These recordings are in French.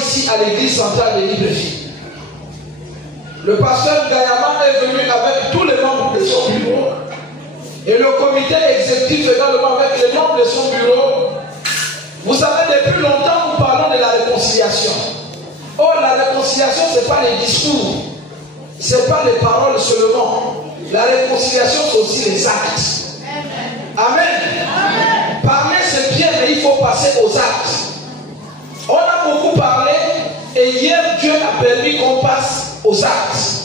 ici à l'église centrale de Libreville. Le pasteur Gayama est venu avec tous les membres de son bureau et le comité exécutif également avec les membres de son bureau. Vous savez, depuis longtemps, nous parlons de la réconciliation. Or, la réconciliation, ce n'est pas les discours, ce n'est pas les paroles seulement. La réconciliation, c'est aussi les actes. Amen. Parler, c'est bien, mais il faut passer aux actes. On a beaucoup parlé et hier, Dieu a permis qu'on passe aux actes.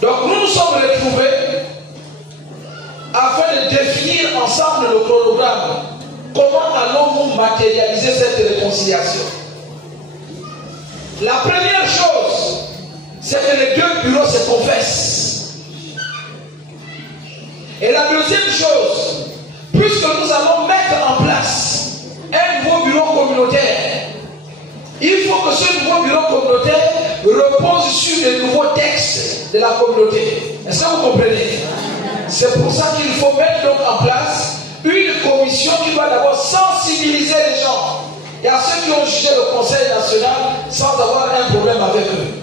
Donc, nous nous sommes retrouvés afin de définir ensemble le chronogramme. Comment allons-nous matérialiser cette réconciliation? La première chose, c'est que les deux bureaux se confessent. Et la deuxième chose, puisque nous allons mettre en place un nouveau bureau communautaire, il faut que ce nouveau bureau communautaire repose sur les nouveaux textes de la communauté. Est-ce que vous comprenez? C'est pour ça qu'il faut mettre donc en place une commission qui va d'abord sensibiliser les gens. Il y a ceux qui ont jugé le Conseil national sans avoir un problème avec eux,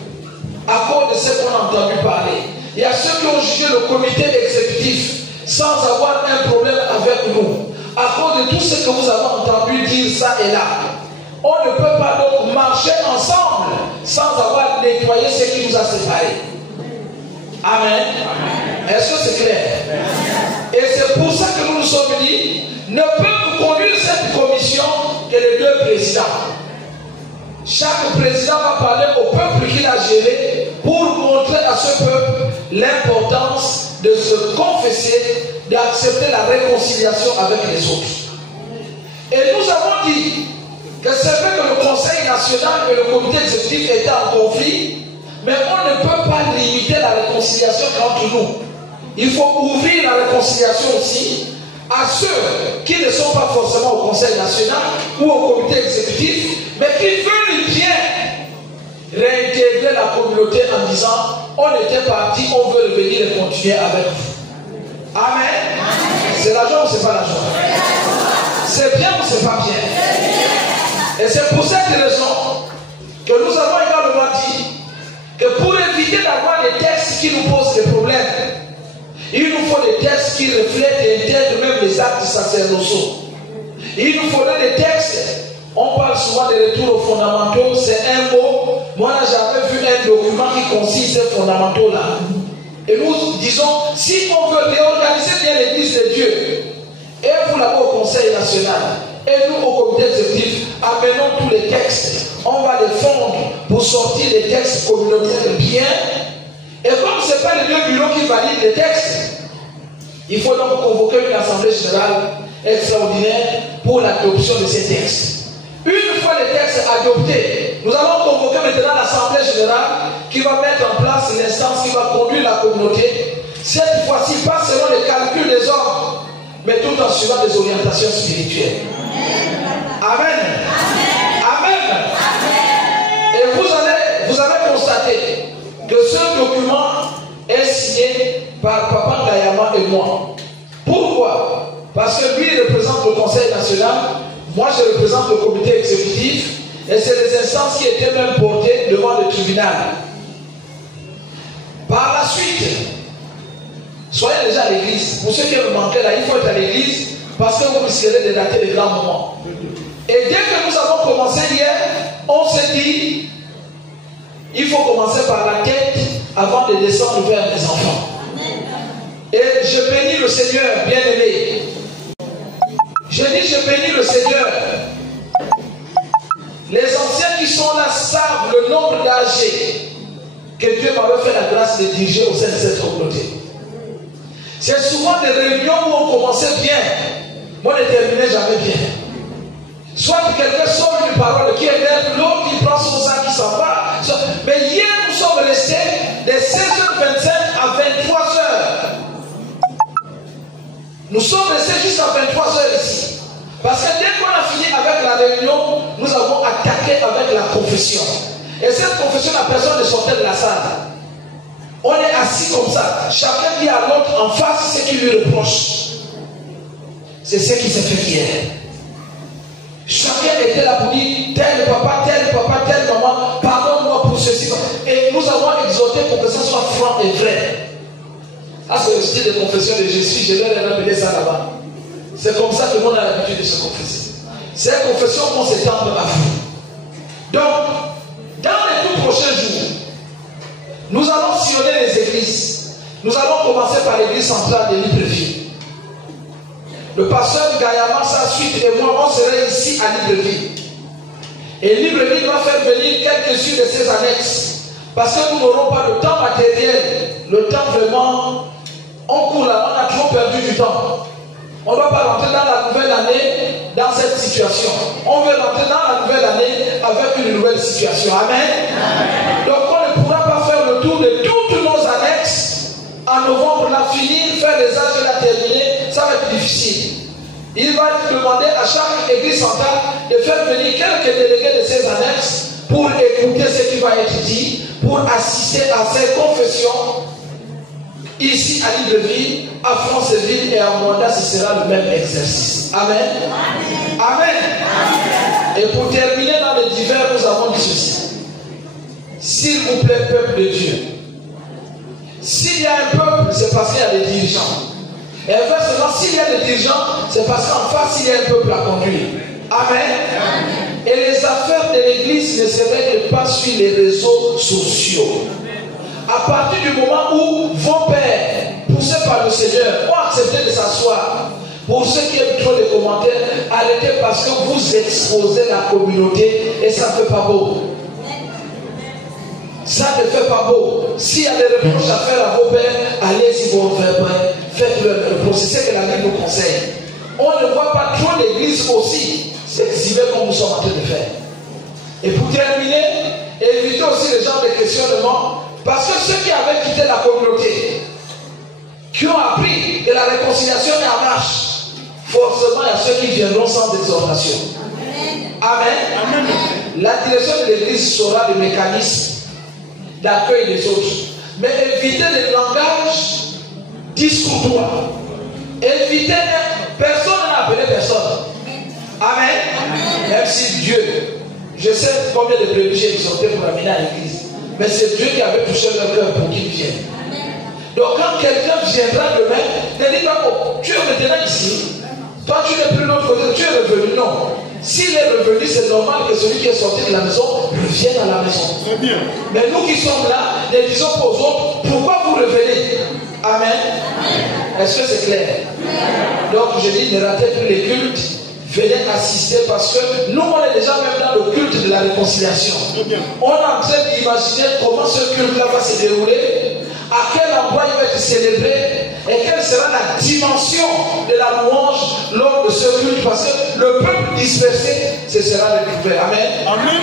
à cause de ce qu'on a entendu parler. Il y a ceux qui ont jugé le comité exécutif sans avoir un problème avec nous, à cause de tout ce que vous avez entendu dire ça et là. On ne peut pas donc marcher ensemble sans avoir nettoyé ce qui nous a séparés. Amen. Est-ce que c'est clair? Et c'est pour ça que nous nous sommes dit, ne peut conduire cette commission que les deux présidents. Chaque président va parler au peuple qu'il a géré pour montrer à ce peuple l'importance de se confesser, d'accepter la réconciliation avec les autres. Et nous avons dit que c'est vrai que le Conseil national et le comité exécutif étaient en conflit, mais on ne peut pas limiter la réconciliation entre nous. Il faut ouvrir la réconciliation aussi à ceux qui ne sont pas forcément au Conseil national ou au comité exécutif, mais qui veulent bien réintégrer la communauté en disant on était parti, on veut revenir et continuer avec vous. Amen. C'est la joie ou c'est pas la joie? C'est bien ou c'est pas bien? Et c'est pour cette raison que nous avons également dit que pour éviter d'avoir des textes qui nous posent des problèmes, il nous faut des textes qui reflètent et intègrent même les actes sacerdotaux. Il nous faudrait des textes. On parle souvent des retours aux fondamentaux, c'est un mot. Moi, là, j'avais vu un document qui consiste ces fondamentaux-là. Et nous disons, si on veut réorganiser bien l'église de Dieu, et vous là-bas au Conseil national, et nous au comité exécutif, amenons tous les textes. On va les fondre pour sortir des textes communautaires bien. Et comme ce n'est pas les deux bureaux qui valident les textes, il faut donc convoquer une assemblée générale extraordinaire pour l'adoption de ces textes. Une fois les textes adoptés, nous allons convoquer maintenant l'assemblée générale qui va mettre en place l'instance qui va conduire la communauté. Cette fois-ci, pas selon les calculs des hommes, mais tout en suivant des orientations spirituelles. Amen. Amen. Et vous allez constater que ce document est signé par Papa Gayama et moi. Pourquoi? Parce que lui représente le Conseil national, moi je représente le comité exécutif, et c'est les instances qui étaient même portées devant le tribunal. Par la suite, soyez déjà à l'église. Pour ceux qui me manquaient là, il faut être à l'église parce que vous risquerez de rater les grands moments. Et dès que nous avons commencé hier, on s'est dit, il faut commencer par la tête avant de descendre vers les enfants. Et je bénis le Seigneur, bien-aimé. Je dis, je bénis le Seigneur. Les anciens qui sont là savent le nombre d'âgés que Dieu m'avait fait la grâce de diriger au sein de cette communauté. C'est souvent des réunions où on commençait bien, mais on ne terminait jamais bien. Soit quelqu'un sort une parole qui énerve, l'autre qui prend son sac qui s'en va. Mais hier, nous sommes restés de 16h25 à 23h. Nous sommes restés jusqu'à 23h ici. Parce que dès qu'on a fini avec la réunion, nous avons attaqué avec la confession. Et cette confession, la personne ne sortait de la salle. On est assis comme ça. Chacun dit à l'autre en face ce qu'il lui reproche. C'est ce qui s'est fait hier. Chacun était là pour dire tel papa, Ah, c'est le style de confession de Jésus, je vais appeler ça là-bas. C'est comme ça que l'on a l'habitude de se confesser. C'est une confession qu'on s'étend à vous. Donc, dans les tout prochains jours, nous allons sillonner les églises. Nous allons commencer par l'église centrale de Libreville. Le pasteur Gayama, sa suite et moi, on serait ici à Libreville. Et Libreville va faire venir quelques-unes de ses annexes. Parce que nous n'aurons pas le temps matériel. Le temps vraiment, on court là, on a trop perdu du temps. On ne va pas rentrer dans la nouvelle année dans cette situation. On veut rentrer dans la nouvelle année avec une nouvelle situation. Amen. Donc on ne pourra pas faire le tour de toutes nos annexes en novembre, la finir, faire les âges et la terminer. Ça va être difficile. Il va demander à chaque église centrale de faire venir quelques délégués de ces annexes pour écouter ce qui va être dit, pour assister à ces confessions. Ici à Libreville, à Franceville et à Mwanda, ce sera le même exercice. Amen. Amen. Amen. Et pour terminer dans les divers, nous avons dit ceci. S'il vous plaît, peuple de Dieu, s'il y a un peuple, c'est parce qu'il y a des dirigeants. Et inversement, s'il y a des dirigeants, c'est parce qu'en face, il y a un peuple à conduire. Amen. Amen. Et les affaires de l'église ne se règlent pas sur les réseaux sociaux. À partir du moment où vos pères, poussés par le Seigneur, ont accepté de s'asseoir, pour ceux qui aiment trop les commentaires, arrêtez parce que vous exposez la communauté et ça ne fait pas beau. Ça ne fait pas beau. S'il y a des reproches à faire à vos pères, allez-y, vos frères, faites-le reproche. C'est ce que la Bible nous conseille. On ne voit pas trop l'église aussi s'exhiber comme nous sommes en train de faire. Et pour terminer, évitez aussi les gens de questionnement. Parce que ceux qui avaient quitté la communauté, qui ont appris que la réconciliation est en marche, forcément il y a ceux qui viendront sans exhortation. Amen. Amen. La direction de l'église saura le mécanisme d'accueil des autres. Mais évitez le langage discourtois. Évitez, personne n'a appelé personne. Amen. Amen. Même si Dieu, je sais combien de brebis j'ai exhorté pour amener à l'église. Mais c'est Dieu qui avait touché leur cœur pour qu'ils viennent. Donc quand quelqu'un viendra demain, ne dis pas, oh, tu es maintenant ici. Toi tu n'es plus de l'autre côté, tu es revenu. Non. S'il est revenu, c'est normal que celui qui est sorti de la maison revienne à la maison. Très bien. Mais nous qui sommes là, ne disons pas aux autres, pourquoi vous revenez? Amen. Est-ce que c'est clair? Donc je dis, ne ratez plus les cultes. Venez assister parce que nous on est déjà même dans le culte de la réconciliation. On est en train d'imaginer comment ce culte-là va se dérouler, à quel endroit il va être célébré et quelle sera la dimension de la louange lors de ce culte parce que le peuple dispersé, ce sera découvert. Amen. Amen.